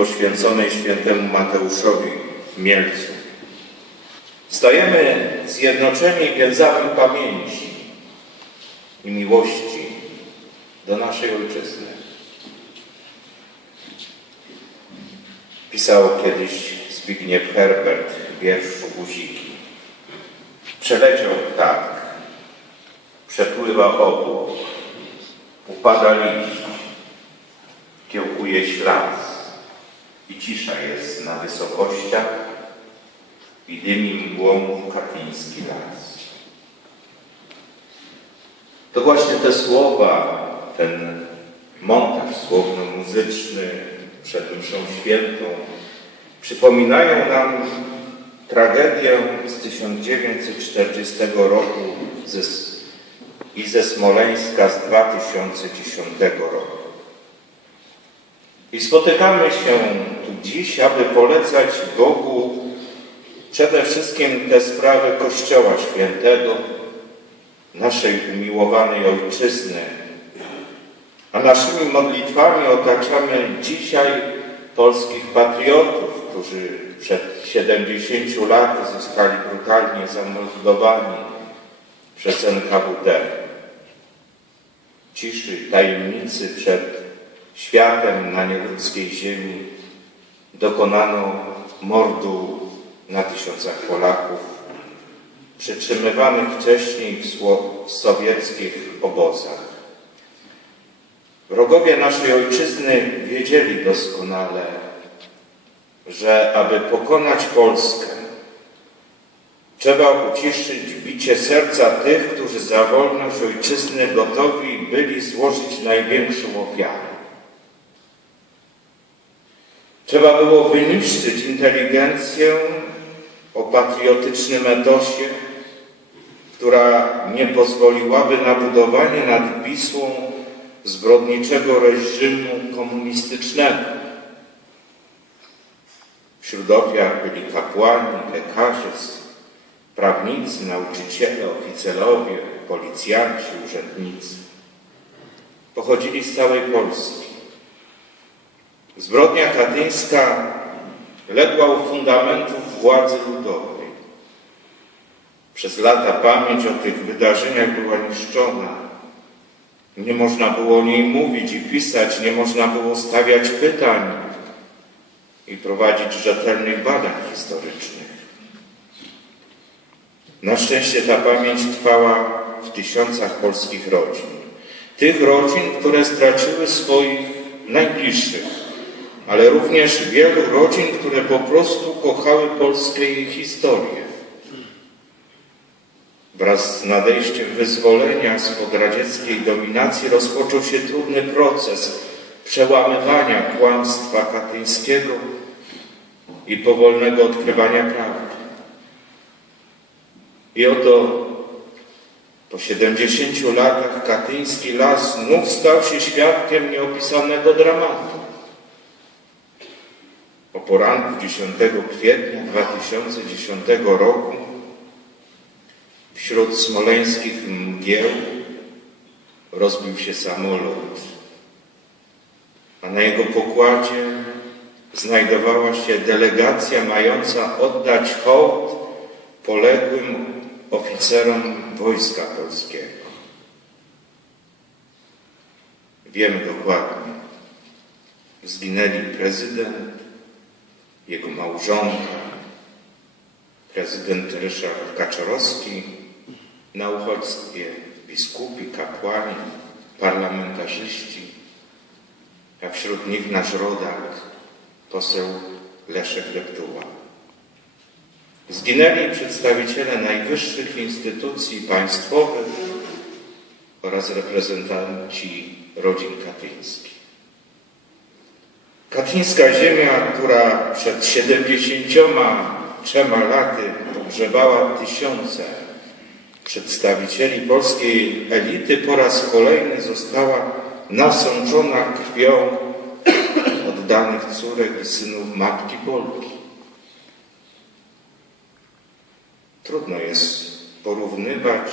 poświęconej świętemu Mateuszowi Mielcu. Stajemy zjednoczeni więzami pamięci i miłości do naszej ojczyzny. Pisał kiedyś Zbigniew Herbert w wierszu Guziki. Przeleciał ptak, przepływa obłok, upada liść, kiełkuje ślad i cisza jest na wysokościach i dymi mgłą katyński las. To właśnie te słowa, ten montaż słowno-muzyczny przed mszą świętą przypominają nam tragedię z 1940 roku i ze Smoleńska z 2010 roku. I spotykamy się tu dziś, aby polecać Bogu przede wszystkim te sprawy Kościoła Świętego, naszej umiłowanej Ojczyzny. A naszymi modlitwami otaczamy dzisiaj polskich patriotów, którzy przed 70 laty zostali brutalnie zamordowani przez NKWD. Ciszy, tajemnicy przed światem na nieludzkiej ziemi dokonano mordu na tysiącach Polaków, przytrzymywanych wcześniej w, sowieckich obozach. Wrogowie naszej ojczyzny wiedzieli doskonale, że aby pokonać Polskę, trzeba uciszyć bicie serca tych, którzy za wolność ojczyzny gotowi byli złożyć największą ofiarę. Trzeba było wyniszczyć inteligencję o patriotycznym etosie, która nie pozwoliłaby na budowanie nad Wisłą zbrodniczego reżimu komunistycznego. Wśród ofiar byli kapłani, lekarze, prawnicy, nauczyciele, oficerowie, policjanci, urzędnicy. Pochodzili z całej Polski. Zbrodnia katyńska legła u fundamentów władzy ludowej. Przez lata pamięć o tych wydarzeniach była niszczona. Nie można było o niej mówić i pisać, nie można było stawiać pytań i prowadzić rzetelnych badań historycznych. Na szczęście ta pamięć trwała w tysiącach polskich rodzin. Tych rodzin, które straciły swoich najbliższych, ale również wielu rodzin, które po prostu kochały Polskę i historię. Wraz z nadejściem wyzwolenia spod radzieckiej dominacji rozpoczął się trudny proces przełamywania kłamstwa katyńskiego i powolnego odkrywania prawdy. I oto po 70 latach katyński las znów stał się świadkiem nieopisanego dramatu. O poranku 10 kwietnia 2010 roku wśród smoleńskich mgieł rozbił się samolot, a na jego pokładzie znajdowała się delegacja mająca oddać hołd poległym oficerom Wojska Polskiego. Wiemy dokładnie, zginęli prezydent, jego małżonka, prezydent Ryszard Kaczorowski, na uchodźstwie biskupi, kapłani, parlamentarzyści, a wśród nich nasz rodak, poseł Leszek Deptuła. Zginęli przedstawiciele najwyższych instytucji państwowych oraz reprezentanci rodzin katyńskich. Katyńska ziemia, która przed 73 laty pogrzebała tysiące przedstawicieli polskiej elity, po raz kolejny została nasączona krwią oddanych córek i synów matki Polki. Trudno jest porównywać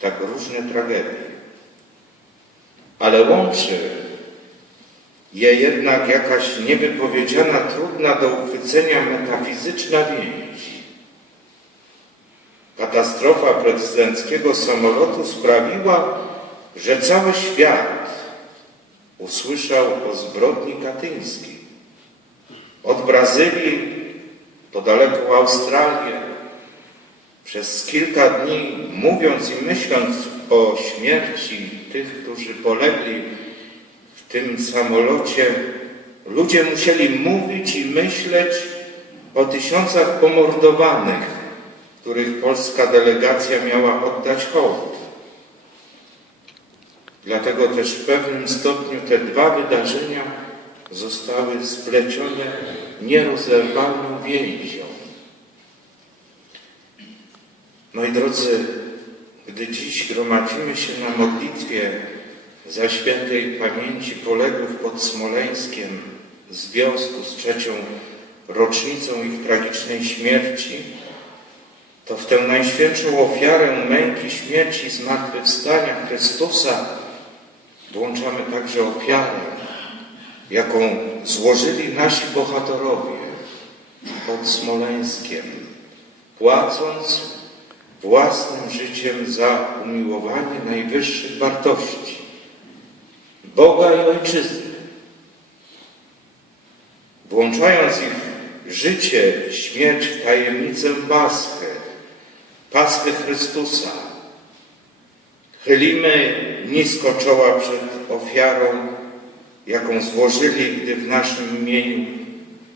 tak różne tragedie, ale łączy je jednak jakaś niewypowiedziana, trudna do uchwycenia metafizyczna więź. Katastrofa prezydenckiego samolotu sprawiła, że cały świat usłyszał o zbrodni katyńskiej. Od Brazylii po daleką Australię, przez kilka dni mówiąc i myśląc o śmierci tych, którzy polegli tym samolocie, ludzie musieli mówić i myśleć o tysiącach pomordowanych, których polska delegacja miała oddać hołd. Dlatego też w pewnym stopniu te dwa wydarzenia zostały splecione nierozerwalną więzią. Moi drodzy, gdy dziś gromadzimy się na modlitwie za świętej pamięci poległych pod Smoleńskiem w związku z trzecią rocznicą ich tragicznej śmierci, to w tę najświętszą ofiarę męki, śmierci zmartwychwstania Chrystusa włączamy także ofiarę, jaką złożyli nasi bohaterowie pod Smoleńskiem, płacąc własnym życiem za umiłowanie najwyższych wartości Boga i Ojczyzny. Włączając ich życie, śmierć w tajemnicę Paschę, Paschę Chrystusa, chylimy nisko czoła przed ofiarą, jaką złożyli, gdy w naszym imieniu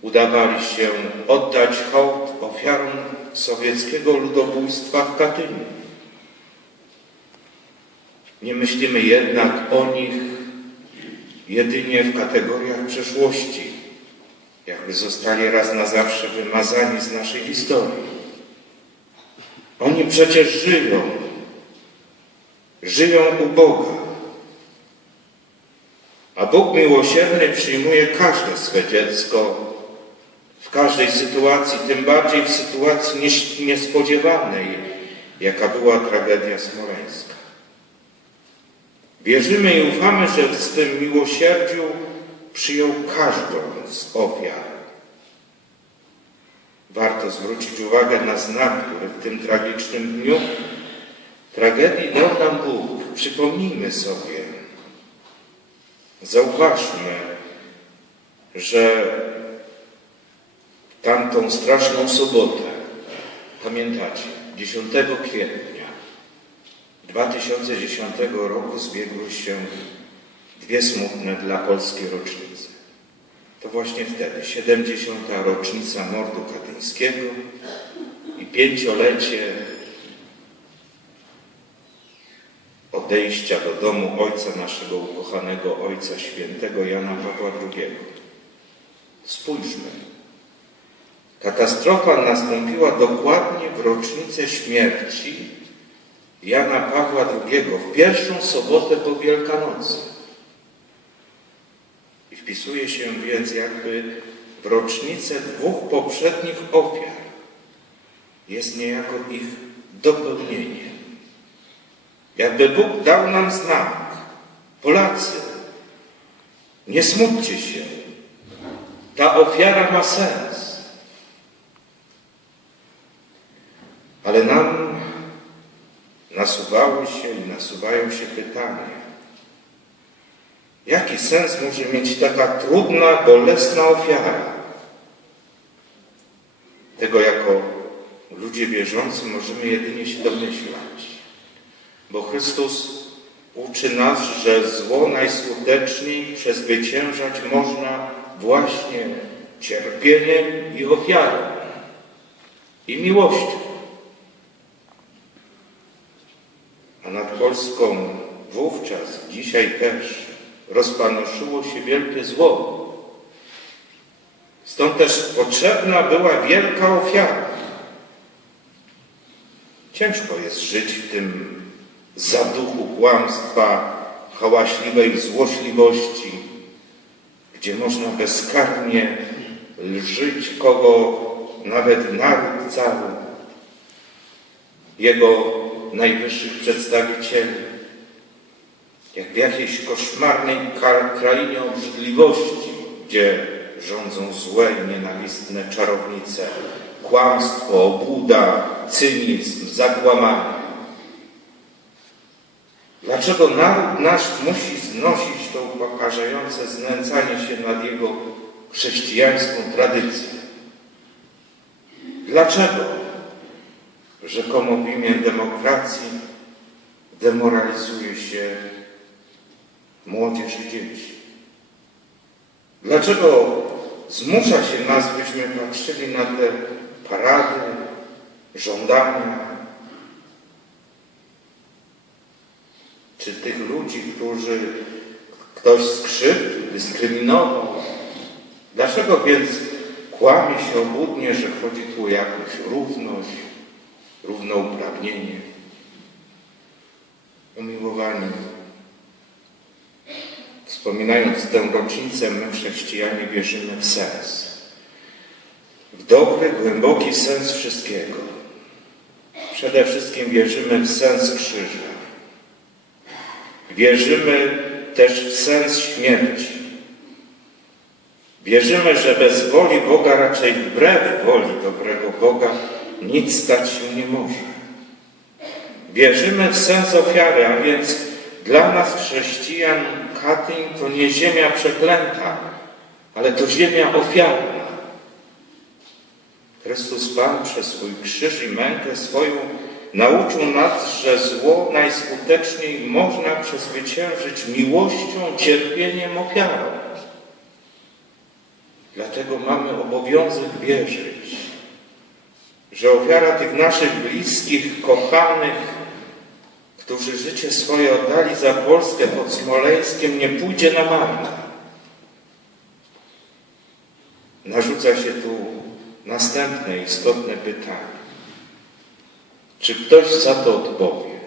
udawali się oddać hołd ofiarom sowieckiego ludobójstwa w Katyniu. Nie myślimy jednak o nich jedynie w kategoriach przeszłości, jakby zostali raz na zawsze wymazani z naszej historii. Oni przecież żyją, żyją u Boga. A Bóg miłosierny przyjmuje każde swe dziecko w każdej sytuacji, tym bardziej w sytuacji niespodziewanej, jaka była tragedia smoleńska. Wierzymy i ufamy, że w swym miłosierdziu przyjął każdą z ofiar. Warto zwrócić uwagę na znak, który w tym tragicznym dniu tragedii dał nam Bóg. Przypomnijmy sobie, zauważmy, że tamtą straszną sobotę, pamiętacie, 10 kwietnia 2010 roku zbiegły się dwie smutne dla Polski rocznice. To właśnie wtedy, 70. rocznica mordu katyńskiego i pięciolecie odejścia do domu ojca naszego ukochanego ojca świętego Jana Pawła II. Spójrzmy. Katastrofa nastąpiła dokładnie w rocznicę śmierci Jana Pawła II, w pierwszą sobotę po Wielkanocy. I wpisuje się więc jakby w rocznicę dwóch poprzednich ofiar. Jest niejako ich dopełnienie. Jakby Bóg dał nam znak. Polacy, nie smućcie się. Ta ofiara ma sens. Ale nam nasuwały się i nasuwają się pytania. Jaki sens może mieć taka trudna, bolesna ofiara? Tego jako ludzie wierzący możemy jedynie się domyślać. Bo Chrystus uczy nas, że zło najskuteczniej przezwyciężać można właśnie cierpieniem i ofiarą i miłością. Nad Polską wówczas, dzisiaj też rozpanoszyło się wielkie zło. Stąd też potrzebna była wielka ofiara. Ciężko jest żyć w tym zaduchu kłamstwa, hałaśliwej złośliwości, gdzie można bezkarnie lżyć kogo, nawet naród cały, jego najwyższych przedstawicieli. jak w jakiejś koszmarnej krainie obrzydliwości, gdzie rządzą złe i nienawistne czarownice, kłamstwo, obłuda, cynizm, zakłamanie. Dlaczego naród nasz musi znosić to upokarzające znęcanie się nad jego chrześcijańską tradycją? Dlaczego rzekomo w imię demokracji demoralizuje się młodzież i dzieci? Dlaczego zmusza się nas, byśmy patrzyli na te parady, żądania, czy tych ludzi, którzy ktoś skrzywdził, dyskryminował? Dlaczego więc kłamie się obłudnie, że chodzi tu o jakąś równość, równouprawnienie? Umiłowani, wspominając tę rocznicę, my chrześcijanie wierzymy w sens. W dobry, głęboki sens wszystkiego. Przede wszystkim wierzymy w sens krzyża. Wierzymy też w sens śmierci. Wierzymy, że bez woli Boga, raczej wbrew woli dobrego Boga, nic stać się nie może. Wierzymy w sens ofiary, a więc dla nas chrześcijan Katyń to nie ziemia przeklęta, ale to ziemia ofiarna. Chrystus Pan przez swój krzyż i mękę swoją nauczył nas, że zło najskuteczniej można przezwyciężyć miłością, cierpieniem, ofiarą. Dlatego mamy obowiązek wierzyć, że ofiara tych naszych bliskich, kochanych, którzy życie swoje oddali za Polskę pod Smoleńskiem, nie pójdzie na marne. Narzuca się tu następne istotne pytanie. Czy ktoś za to odpowie?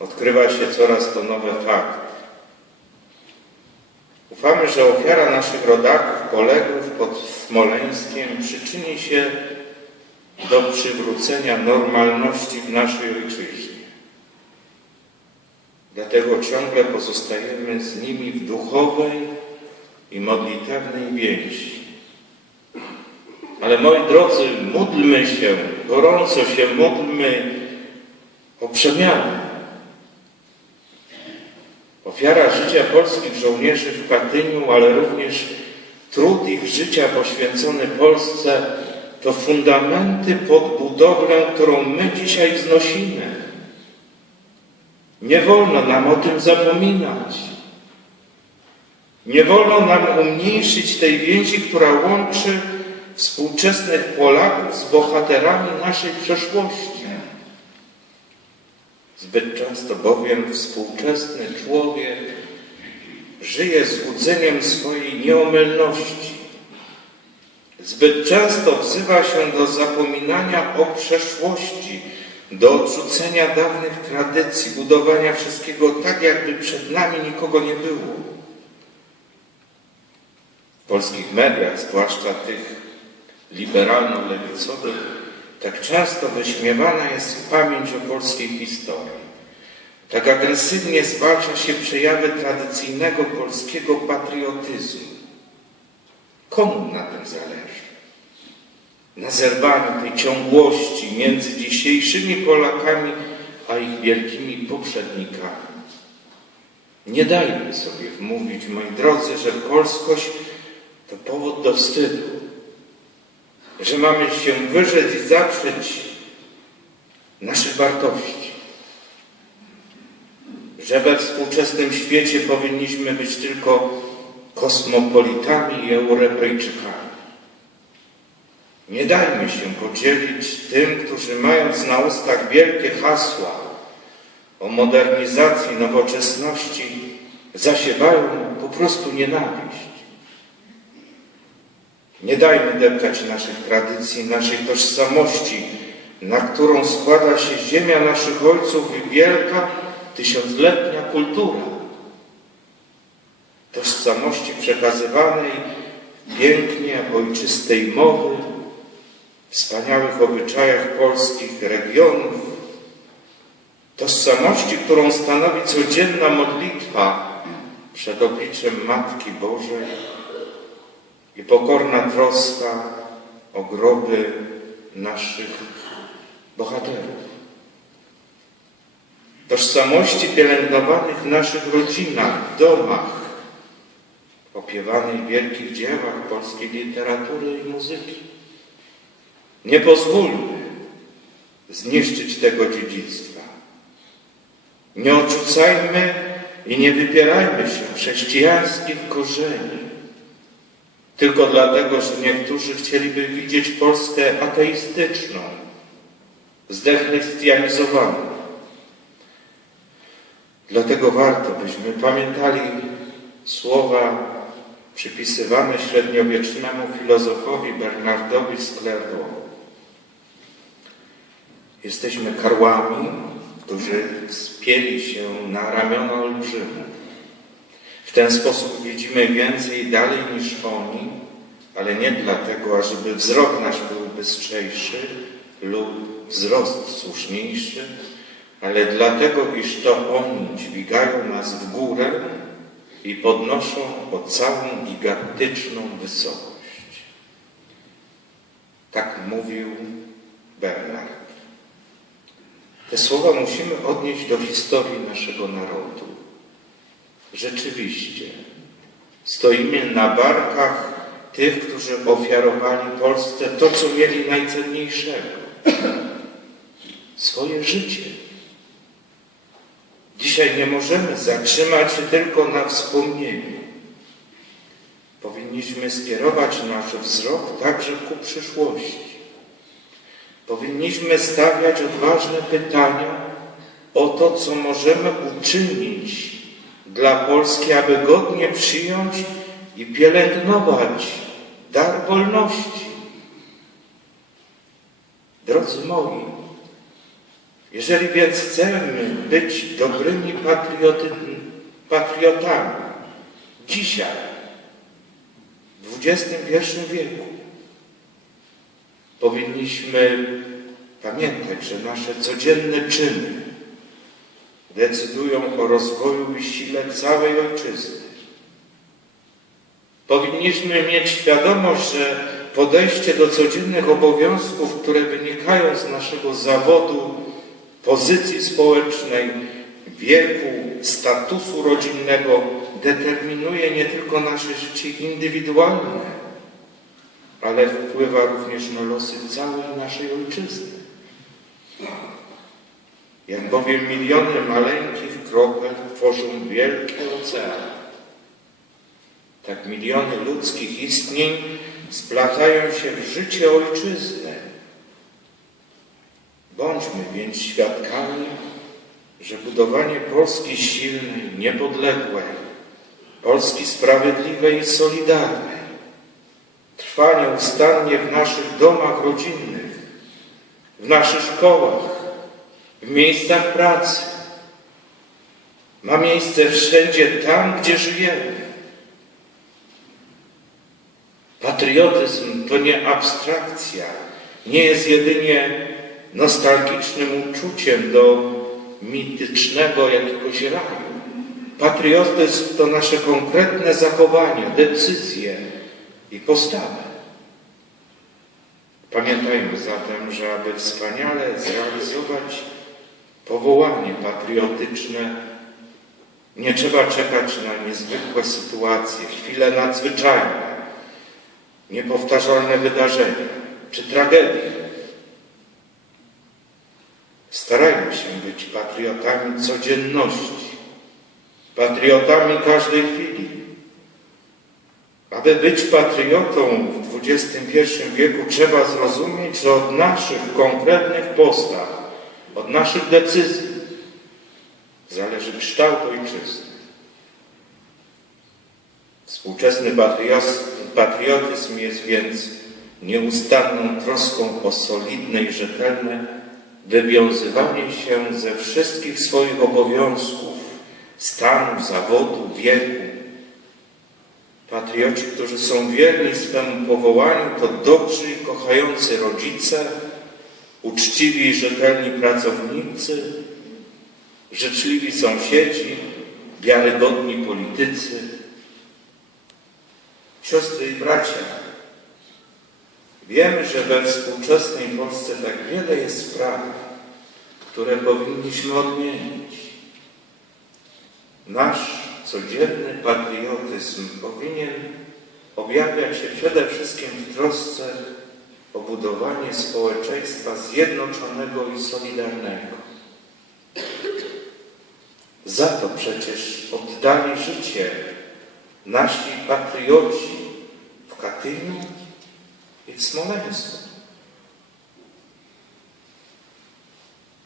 Odkrywa się coraz to nowe fakty. Ufamy, że ofiara naszych rodaków, poległych pod Smoleńskiem przyczyni się do przywrócenia normalności w naszej ojczyźnie. Dlatego ciągle pozostajemy z nimi w duchowej i modlitewnej więzi. Ale moi drodzy, módlmy się, gorąco się módlmy o przemianę. Ofiara życia polskich żołnierzy w Katyniu, ale również trud ich życia poświęcony Polsce to fundamenty pod budowlę, którą my dzisiaj wznosimy. Nie wolno nam o tym zapominać. Nie wolno nam umniejszyć tej więzi, która łączy współczesnych Polaków z bohaterami naszej przeszłości. Zbyt często bowiem współczesny człowiek żyje złudzeniem swojej nieomylności. Zbyt często wzywa się do zapominania o przeszłości, do odrzucenia dawnych tradycji, budowania wszystkiego tak, jakby przed nami nikogo nie było. W polskich mediach, zwłaszcza tych liberalno-lewicowych, tak często wyśmiewana jest pamięć o polskiej historii. Tak agresywnie zwalcza się przejawy tradycyjnego polskiego patriotyzmu. Komu na tym zależy? Na zerwaniu tej ciągłości między dzisiejszymi Polakami a ich wielkimi poprzednikami. Nie dajmy sobie wmówić, moi drodzy, że polskość to powód do wstydu, że mamy się wyrzec i zaprzeć naszych wartości, że we współczesnym świecie powinniśmy być tylko kosmopolitami i Europejczykami. Nie dajmy się podzielić tym, którzy mając na ustach wielkie hasła o modernizacji, nowoczesności, zasiewają po prostu nienawiść. Nie dajmy deptać naszych tradycji, naszej tożsamości, na którą składa się ziemia naszych ojców i wielka, tysiącletnia kultura. Tożsamości przekazywanej pięknie ojczystej mowy, wspaniałych obyczajach polskich regionów, Tożsamości, którą stanowi codzienna modlitwa przed obliczem Matki Bożej i pokorna troska o groby naszych bohaterów. Tożsamości pielęgnowanych w naszych rodzinach, domach, opiewanej w wielkich dziełach polskiej literatury i muzyki. Nie pozwólmy zniszczyć tego dziedzictwa. Nie odrzucajmy i nie wypierajmy się chrześcijańskich korzeni, tylko dlatego, że niektórzy chcieliby widzieć Polskę ateistyczną, zdechrystianizowaną. Dlatego warto, byśmy pamiętali słowa przypisywane średniowiecznemu filozofowi Bernardowi z. Jesteśmy karłami, którzy wspięli się na ramiona olbrzymów. W ten sposób widzimy więcej dalej niż oni, ale nie dlatego, ażeby wzrok nasz był bystrzejszy lub wzrost słuszniejszy, ale dlatego, iż to oni dźwigają nas w górę i podnoszą o całą gigantyczną wysokość. Tak mówił Bernard. Te słowa musimy odnieść do historii naszego narodu. Rzeczywiście, stoimy na barkach tych, którzy ofiarowali Polsce to, co mieli najcenniejszego swoje życie. Dzisiaj nie możemy zatrzymać się tylko na wspomnieniu. Powinniśmy skierować nasz wzrok także ku przyszłości. Powinniśmy stawiać odważne pytania o to, co możemy uczynić dla Polski, aby godnie przyjąć i pielęgnować dar wolności. Drodzy moi, jeżeli więc chcemy być dobrymi patrioty, patriotami dzisiaj, w XXI wieku, powinniśmy pamiętać, że nasze codzienne czyny decydują o rozwoju i sile całej ojczyzny. Powinniśmy mieć świadomość, że podejście do codziennych obowiązków, które wynikają z naszego zawodu, pozycji społecznej, wieku, statusu rodzinnego determinuje nie tylko nasze życie indywidualne, ale wpływa również na losy całej naszej ojczyzny. Jak bowiem miliony maleńkich kropel tworzą wielki ocean, tak miliony ludzkich istnień splatają się w życie ojczyzny. Bądźmy więc świadkami, że budowanie Polski silnej, niepodległej, Polski sprawiedliwej i solidarnej trwa nieustannie w naszych domach rodzinnych, w naszych szkołach, w miejscach pracy. Ma miejsce wszędzie tam, gdzie żyjemy. Patriotyzm to nie abstrakcja, nie jest jedynie nostalgicznym uczuciem do mitycznego jakiegoś raju. Patriotyzm to nasze konkretne zachowanie, decyzje i postawy. Pamiętajmy zatem, że aby wspaniale zrealizować powołanie patriotyczne, nie trzeba czekać na niezwykłe sytuacje, chwile nadzwyczajne, niepowtarzalne wydarzenia czy tragedie. Starajmy się być patriotami codzienności, patriotami każdej chwili. Aby być patriotą w XXI wieku trzeba zrozumieć, że od naszych konkretnych postaw, od naszych decyzji zależy kształt ojczyzny. Współczesny patriotyzm jest więc nieustanną troską o solidne i rzetelne wywiązywanie się ze wszystkich swoich obowiązków, stanu, zawodu, wieku. Patrioci, którzy są wierni swemu powołaniu, to dobrzy i kochający rodzice, uczciwi i rzetelni pracownicy, życzliwi sąsiedzi, wiarygodni politycy, siostry i bracia. Wiemy, że we współczesnej Polsce tak wiele jest spraw, które powinniśmy odmienić. Nasz codzienny patriotyzm powinien objawiać się przede wszystkim w trosce o budowanie społeczeństwa zjednoczonego i solidarnego. Za to przecież oddali życie nasi patrioci w Katyniu i w Smoleńsku.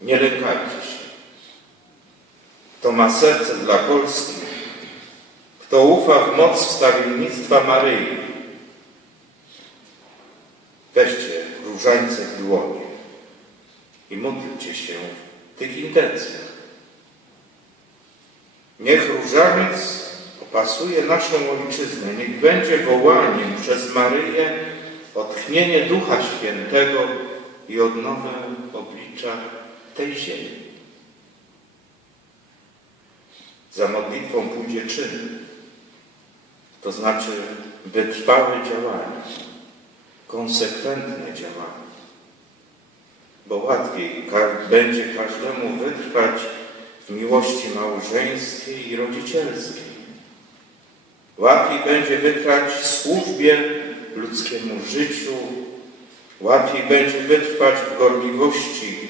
Nie lękajcie się. Kto ma serce dla Polski, kto ufa w moc wstawiennictwa Maryi, weźcie różańce w dłonie i módlcie się w tych intencjach. Niech różaniec opasuje naszą ojczyznę, niech będzie wołaniem przez Maryję odtchnienie Ducha Świętego i odnowę oblicza tej ziemi. Za modlitwą pójdzie czyn, to znaczy wytrwałe działanie, konsekwentne działanie, bo łatwiej będzie każdemu wytrwać w miłości małżeńskiej i rodzicielskiej. Łatwiej będzie wytrwać w służbie ludzkiemu życiu, łatwiej będzie wytrwać w gorliwości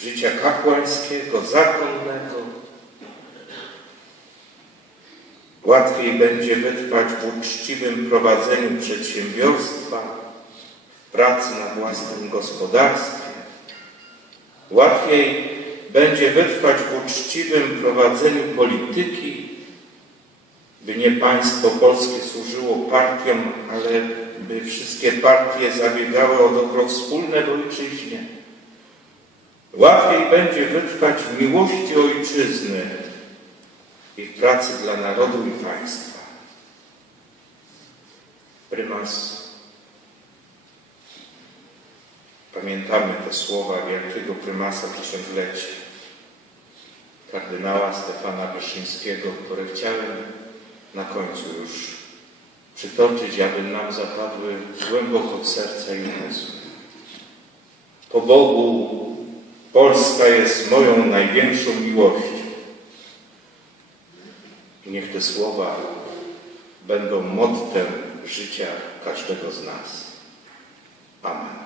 życia kapłańskiego, zakonnego. Łatwiej będzie wytrwać w uczciwym prowadzeniu przedsiębiorstwa, w pracy na własnym gospodarstwie. Łatwiej będzie wytrwać w uczciwym prowadzeniu polityki, by nie państwo polskie służyło partiom, ale by wszystkie partie zabiegały o dobro wspólne w ojczyźnie. Łatwiej będzie wytrwać w miłości ojczyzny i w pracy dla narodu i państwa. Prymas, pamiętamy te słowa wielkiego prymasa tysiąclecia, kardynała Stefana Wyszyńskiego, które chciałem na końcu już przytoczyć, aby nam zapadły głęboko w serce i umysł. Po Bogu Polska jest moją największą miłością. I niech te słowa będą mottem życia każdego z nas. Amen.